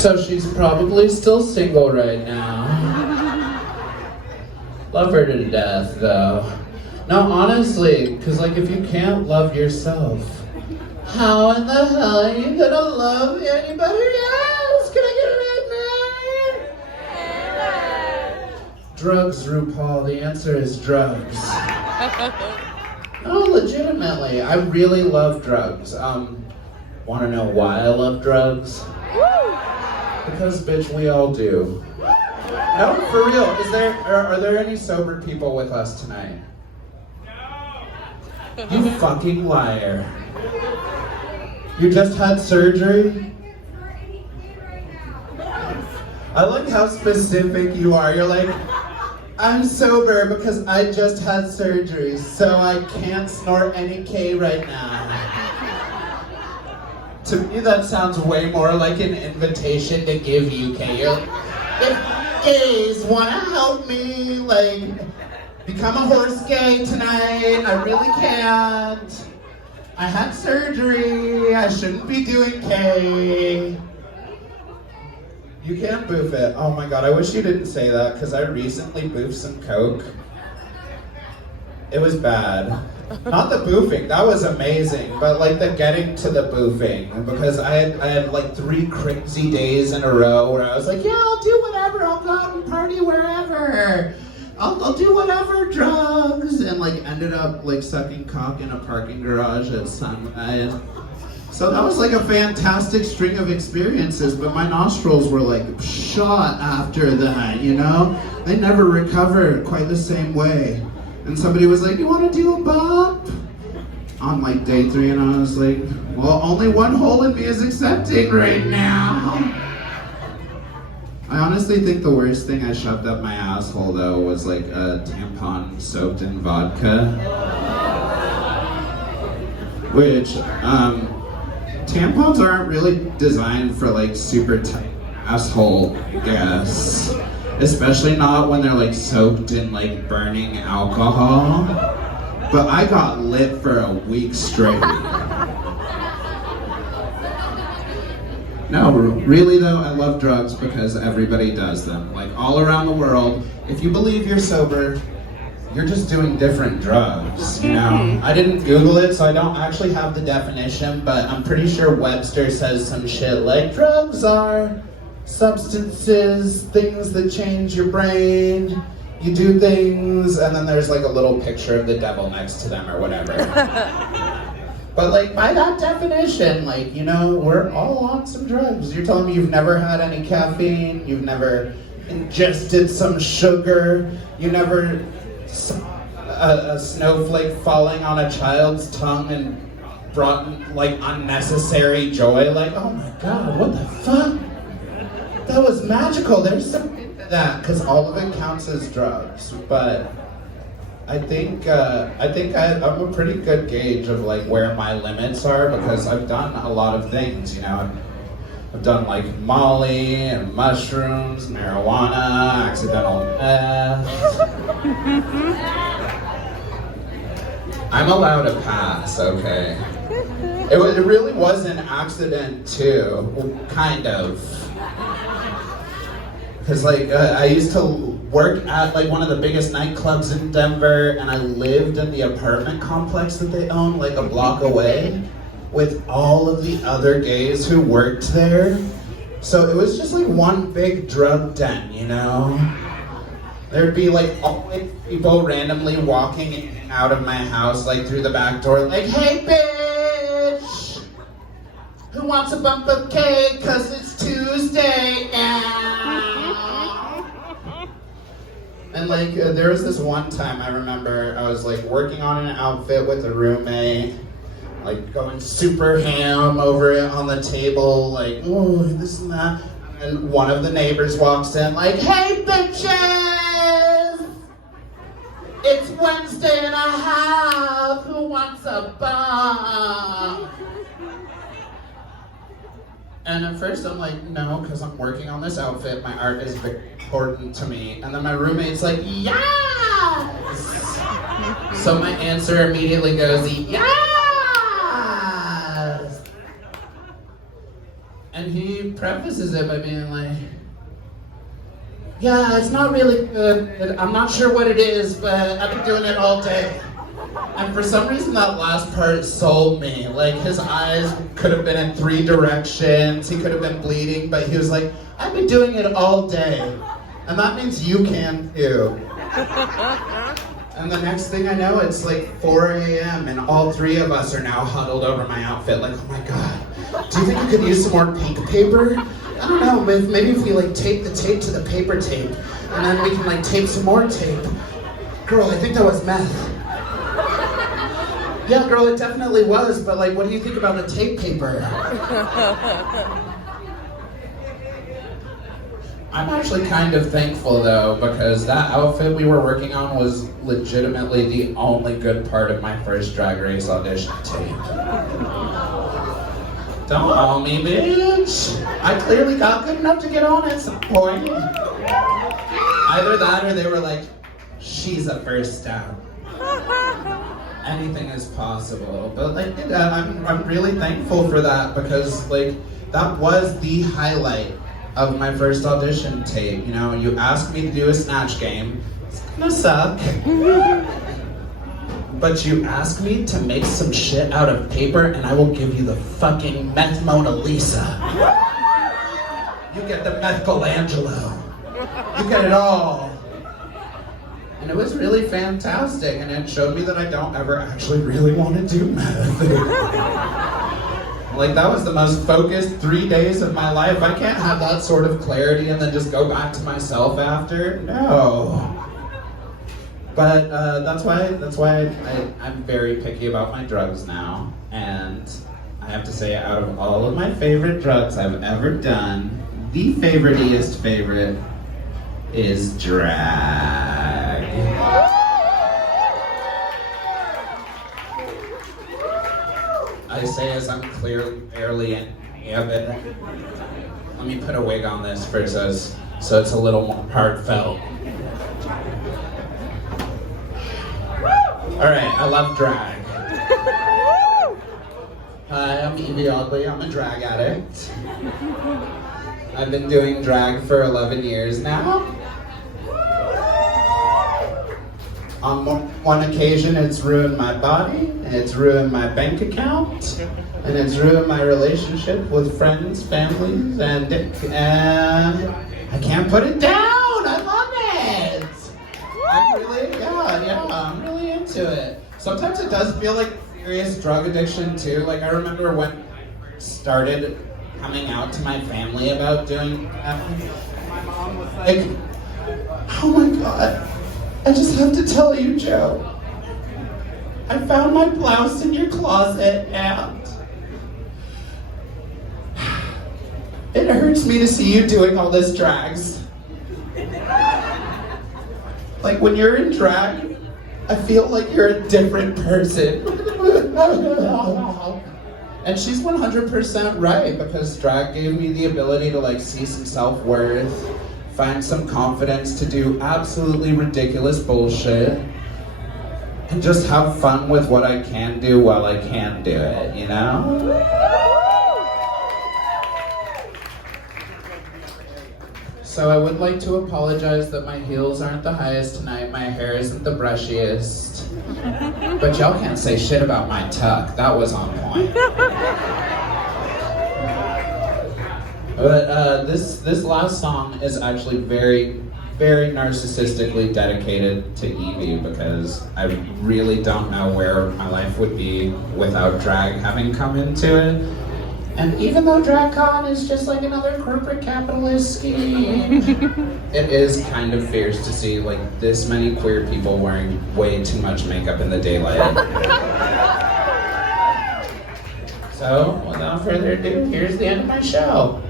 So she's probably still single right now. Love her to death, though. No, honestly, because, like, if you can't love yourself, how in the hell are you gonna love anybody else? Can I get it right, man? Drugs, RuPaul. The answer is drugs. No, legitimately, I really love drugs. Want to know why I love drugs? Because, bitch, we all do. No, for real. Are there any sober people with us tonight? No. You fucking liar. You just had surgery? I like how specific you are. You're like, I'm sober because I just had surgery, so I can't snort any K right now. To me, that sounds way more like an invitation to give you K. You're like, if gays wanna help me, like, become a horse gay tonight, I really can't. I had surgery, I shouldn't be doing K. You can't boof it. Oh my god, I wish you didn't say that, because I recently boofed some coke. It was bad. Not the boofing, that was amazing, but like the getting to the boofing, because I had like 3 crazy days in a row where I was like, yeah, I'll do whatever, I'll go out and party wherever. I'll do whatever, drugs, and like ended up like sucking cock in a parking garage at sunrise. So that was like a fantastic string of experiences, but my nostrils were like shot after that, you know? They never recovered quite the same way. And somebody was like, you want to do a bump? On like day 3, and I was like, well, only one hole in me is accepting right now. I honestly think the worst thing I shoved up my asshole, though, was like a tampon soaked in vodka. Which, tampons aren't really designed for like super tight asshole gas. Especially not when they're like soaked in like burning alcohol. But I got lit for a week straight. No, really though, I love drugs because everybody does them. Like all around the world, if you believe you're sober, you're just doing different drugs, you know? I didn't Google it, so I don't actually have the definition, but I'm pretty sure Webster says some shit like drugs are substances, things that change your brain, you do things, and then there's like a little picture of the devil next to them or whatever. But like by that definition, like, you know, we're all on some drugs. You're telling me you've never had any caffeine, you've never ingested some sugar, you never saw a snowflake falling on a child's tongue and brought like unnecessary joy, like, oh my god, what the fuck? That was magical. There's something to that, because all of it counts as drugs. But I think I'm a pretty good gauge of like where my limits are, because I've done a lot of things, you know. I've done like Molly and mushrooms, marijuana, accidental meth. I'm allowed to pass, okay? It really was an accident too, kind of. Because like I used to work at like one of the biggest nightclubs in Denver, and I lived in the apartment complex that they own like a block away with all of the other gays who worked there. So it was just like one big drug den, you know? There'd be like always people randomly walking in and out of my house like through the back door like, hey bitch! Who wants a bump of cake? 'Cause it's Tuesday now. And like there was this one time I remember I was like working on an outfit with a roommate, like going super ham over it on the table, like, oh, this and that. And one of the neighbors walks in like, hey bitches! It's Wednesday and a half, who wants a bump? And at first I'm like, no, because I'm working on this outfit, my art is very important to me. And then my roommate's like, yes! So my answer immediately goes, yes! And he prefaces it by being like, yeah, it's not really good. I'm not sure what it is, but I've been doing it all day. And for some reason that last part sold me. Like his eyes could have been in 3 directions, he could have been bleeding, but he was like, I've been doing it all day. And that means you can too. And the next thing I know, it's like 4 a.m. and all 3 of us are now huddled over my outfit like, oh my God, do you think we could use some more pink paper? I don't know, but maybe if we like tape the tape to the paper tape, and then we can like tape some more tape. Girl, I think that was meth. Yeah, girl, it definitely was, but like, what do you think about the tape paper? I'm actually kind of thankful though, because that outfit we were working on was legitimately the only good part of my first Drag Race audition tape. Don't call me, bitch. I clearly got good enough to get on at some point. Either that or they were like, she's a first step. Anything is possible. But like, I'm really thankful for that, because like, that was the highlight of my first audition tape. You know, you asked me to do a snatch game. It's gonna suck. But you ask me to make some shit out of paper and I will give you the fucking meth Mona Lisa. You get the Michelangelo. You get it all. And it was really fantastic, and it showed me that I don't ever actually really want to do meth. Like, that was the most focused 3 days of my life. I can't have that sort of clarity and then just go back to myself after. No. But that's why I'm very picky about my drugs now. And I have to say, out of all of my favorite drugs I've ever done, the favoriteest favorite is drag. I say as I'm clearly barely in any of it. Let me put a wig on this first so it's a little more heartfelt. Alright, I love drag. Hi, I'm Yvie Oddly, I'm a drag addict. I've been doing drag for 11 years now. On one occasion, it's ruined my body, it's ruined my bank account, and it's ruined my relationship with friends, families, and I can't put it down! I love it! I'm really into it. Sometimes it does feel like serious drug addiction too. Like, I remember when I started coming out to my family about doing that, my mom was like, oh my God, I just have to tell you, Joe, I found my blouse in your closet and it hurts me to see you doing all this drags. Like, when you're in drag, I feel like you're a different person. And she's 100% right, because drag gave me the ability to like see some self-worth, find some confidence to do absolutely ridiculous bullshit, and just have fun with what I can do while I can do it, you know? So I would like to apologize that my heels aren't the highest tonight, my hair isn't the brushiest. But y'all can't say shit about my tuck, that was on point. But this last song is actually very, very narcissistically dedicated to Yvie, because I really don't know where my life would be without drag having come into it. And even though Dragcon is just like another corporate capitalist scheme, it is kind of fierce to see like this many queer people wearing way too much makeup in the daylight. So, without further ado, here's the end of my show.